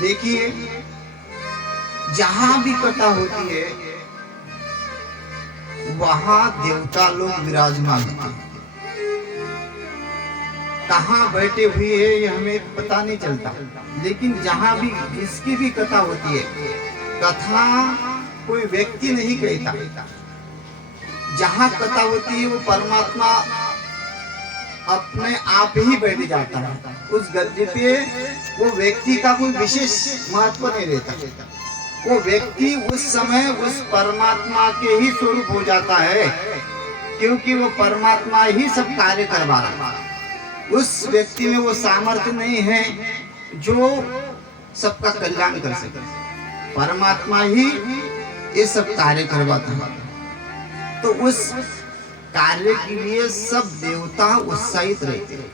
देखिए, जहां भी कथा होती है वहां देवता लोग विराजमान होते हैं। कहाँ बैठे हुए हैं ये हमें पता नहीं चलता, लेकिन जहां भी जिसकी भी कथा होती है, कथा कोई व्यक्ति नहीं कहता। जहां कथा होती है वो परमात्मा अपने आप ही बैठ जाता है उस गद्दे पे। वो व्यक्ति का कोई विशेष महत्व नहीं रहता। वो व्यक्ति उस समय उस परमात्मा के ही स्वरूप हो जाता है, क्योंकि वो परमात्मा ही सब कार्य करवा रहा है। उस व्यक्ति में वो सामर्थ्य नहीं है जो सबका कल्याण कर सके। परमात्मा ही ये सब कार्य करवाता है। तो उस कार्य के लिए सब देवता उत्साहित रहते हैं,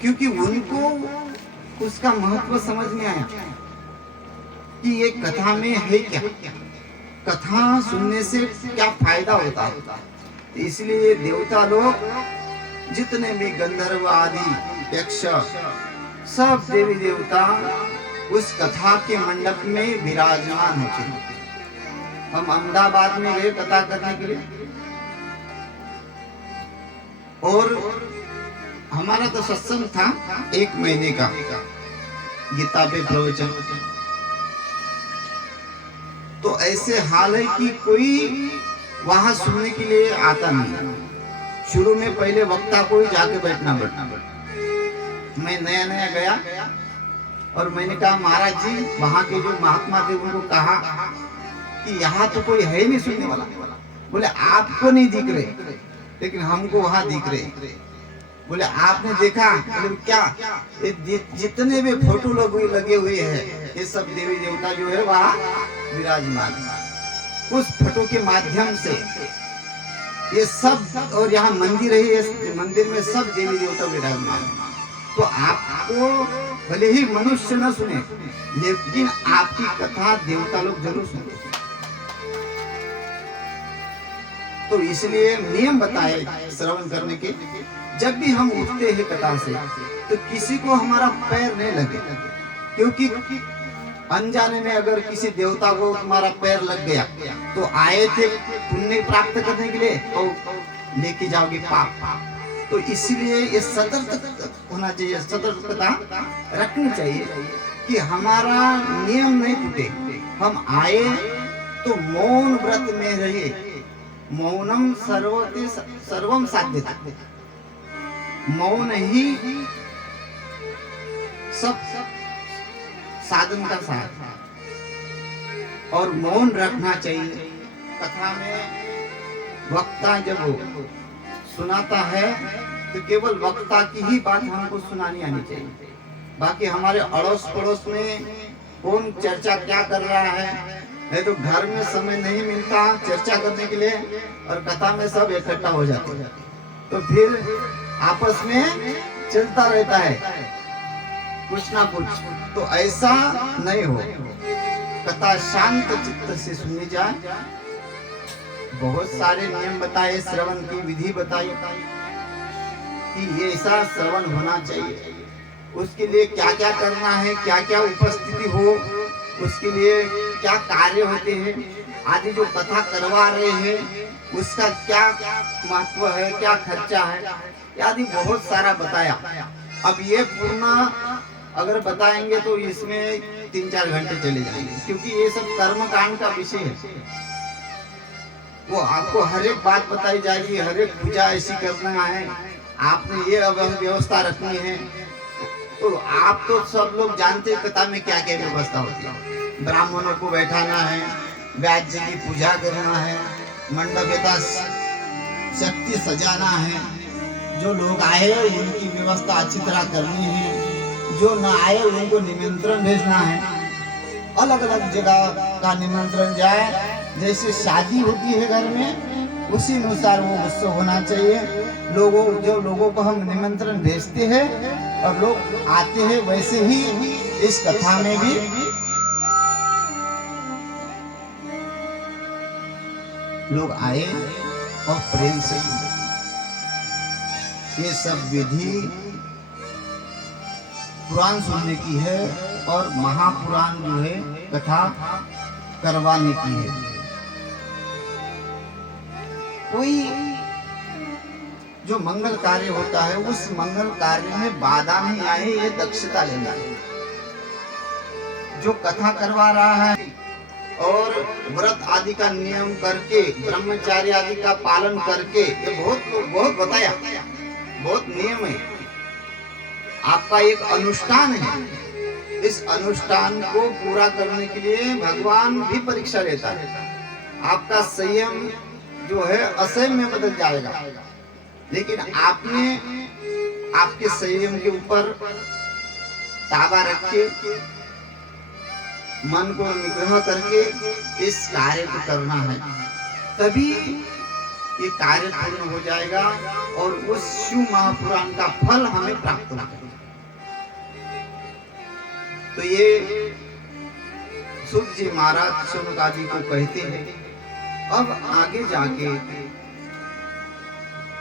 क्योंकि उनको उसका महत्व समझ में आया कि ये कथा में है क्या, कथा सुनने से क्या फायदा होता है। इसलिए देवता लोग जितने भी गंधर्व आदि यक्ष सब देवी देवता उस कथा के मंडप में विराजमान होते हैं। हम अहमदाबाद में गए कथा करने के लिए, और हमारा तो सत्संग था 1 महीने का, गीता पे प्रवचन। तो ऐसे हाल है कि कोई वहां सुनने के लिए आता नहीं। शुरू में पहले वक्ता को ही जाके बैठना पड़ता। मैं नया नया गया और मैंने कहा महाराज जी, वहां के जो महात्मा थे उनको कहा कि यहाँ तो कोई है नहीं सुनने वाला। बोले आपको नहीं दिख रहे, लेकिन हमको वहां दिख रहे। बोले आपने देखा? बोले क्या? ये जितने भी फोटो लगे हुए हैं ये सब देवी देवता जो है वहाँ विराजमान। उस फोटो के माध्यम से ये सब, और यहाँ मंदिर है, इस मंदिर में सब देवी देवता विराजमान। तो आपको भले ही मनुष्य न सुने, लेकिन आपकी कथा देवता लोग जरूर सुने। तो इसलिए नियम बताए श्रवण करने के। जब भी हम उठते हैं कथा से तो किसी को हमारा पैर नहीं लगे, क्योंकि अनजाने में अगर किसी देवता को तुम्हारा पैर लग गया तो आए थे पुण्य प्राप्त करने के लिए, तो लेके जाओगे पाप। तो इसलिए ये सतर्क होना चाहिए, सतर्कता रखनी चाहिए कि हमारा नियम नहीं टूटे। हम आए तो मौन व्रत में रहे। मौनम सर्वम साध्यता। मौन ही सब साधन का साथ, और मौन रखना चाहिए। कथा में वक्ता जब सुनाता है तो केवल वक्ता की ही बात हमको सुनानी आनी चाहिए। बाकी हमारे अड़ोस पड़ोस में कौन चर्चा क्या कर रहा है, नहीं तो घर में समय नहीं मिलता चर्चा करने के लिए, और कथा में सब इकट्ठा हो जाते हैं, तो फिर आपस में चलता रहता है कुछ ना कुछ। तो ऐसा नहीं हो, कथा शांत चित्त से सुनी जाए। बहुत सारे नियम बताए, श्रवण की विधि बताई कि ये ऐसा श्रवण होना चाहिए। उसके लिए क्या क्या करना है, क्या क्या उपस्थिति हो, उसके लिए क्या कार्य होते हैं, आदि जो कथा करवा रहे हैं उसका क्या महत्व है, क्या खर्चा है, आदि बहुत सारा बताया। अब ये पूर्ण अगर बताएंगे तो इसमें 3-4 घंटे चले जाएंगे, क्योंकि ये सब कर्म कांड का विषय है। वो आपको हर एक बात बताई जाएगी, हर एक पूजा ऐसी करना है, आपने ये व्यवस्था रखनी है। तो आप तो सब लोग जानते हैं कथा में क्या क्या व्यवस्था होती है। ब्राह्मणों को बैठाना है, व्यास जी की पूजा करना है, मंडप शक्ति सजाना है, जो लोग आए उनकी व्यवस्था अच्छी तरह करनी है, जो न आए उनको निमंत्रण भेजना है। अलग अलग जगह का निमंत्रण जाए, जैसे शादी होती है घर में उसी अनुसार वो उत्सव होना चाहिए। लोगों को हम निमंत्रण भेजते हैं और लोग आते हैं, वैसे ही इस कथा में भी लोग आए और प्रेम से सुने। ये सब विधि पुराण सुनने की है और महापुराण जो है कथा करवाने की है। कोई जो मंगल कार्य होता है उस मंगल कार्य में बाधा नहीं आए, ये दक्षता लेना है। जो कथा करवा रहा है और व्रत आदि का नियम करके, ब्रह्मचार्य आदि का पालन करके, ये बहुत बताया, बहुत नियम है, आपका एक अनुष्ठान है। इस अनुष्ठान को पूरा करने के लिए भगवान भी परीक्षा लेता है। आपका संयम जो है असंयम में बदल जाएगा, लेकिन आपने आपके संयम के ऊपर ताबा रख के, मन को निग्रह करके इस कार्य को करना है, तभी ये कार्य पूर्ण हो जाएगा और उस शिव महापुराण का फल हमें प्राप्त होगा। तो ये सूत जी महाराज शौनकादि को कहते हैं। अब आगे जाके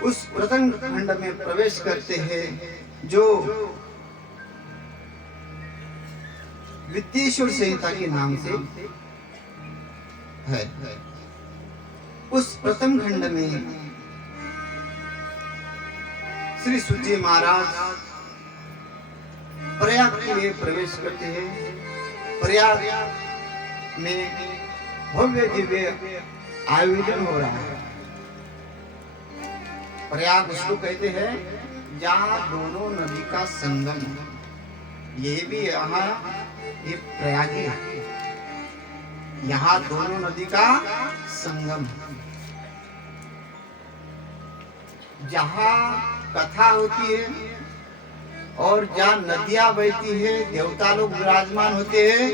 उस प्रथम खंड में प्रवेश करते हैं जो विद्येश्वर संहिता के नाम से है। उस प्रथम खंड में श्री सूत जी महाराज प्रयाग के लिए प्रवेश करते हैं। प्रयाग में भव्य दिव्य आयोजन हो रहा है। प्रयाग उसको कहते हैं जहाँ दोनों नदी का संगम, ये भी यहाँ ये प्रयाग है, यहाँ दोनों नदी का संगम, जहाँ कथा होती है और जहाँ नदियां बहती है, देवता लोग विराजमान होते हैं।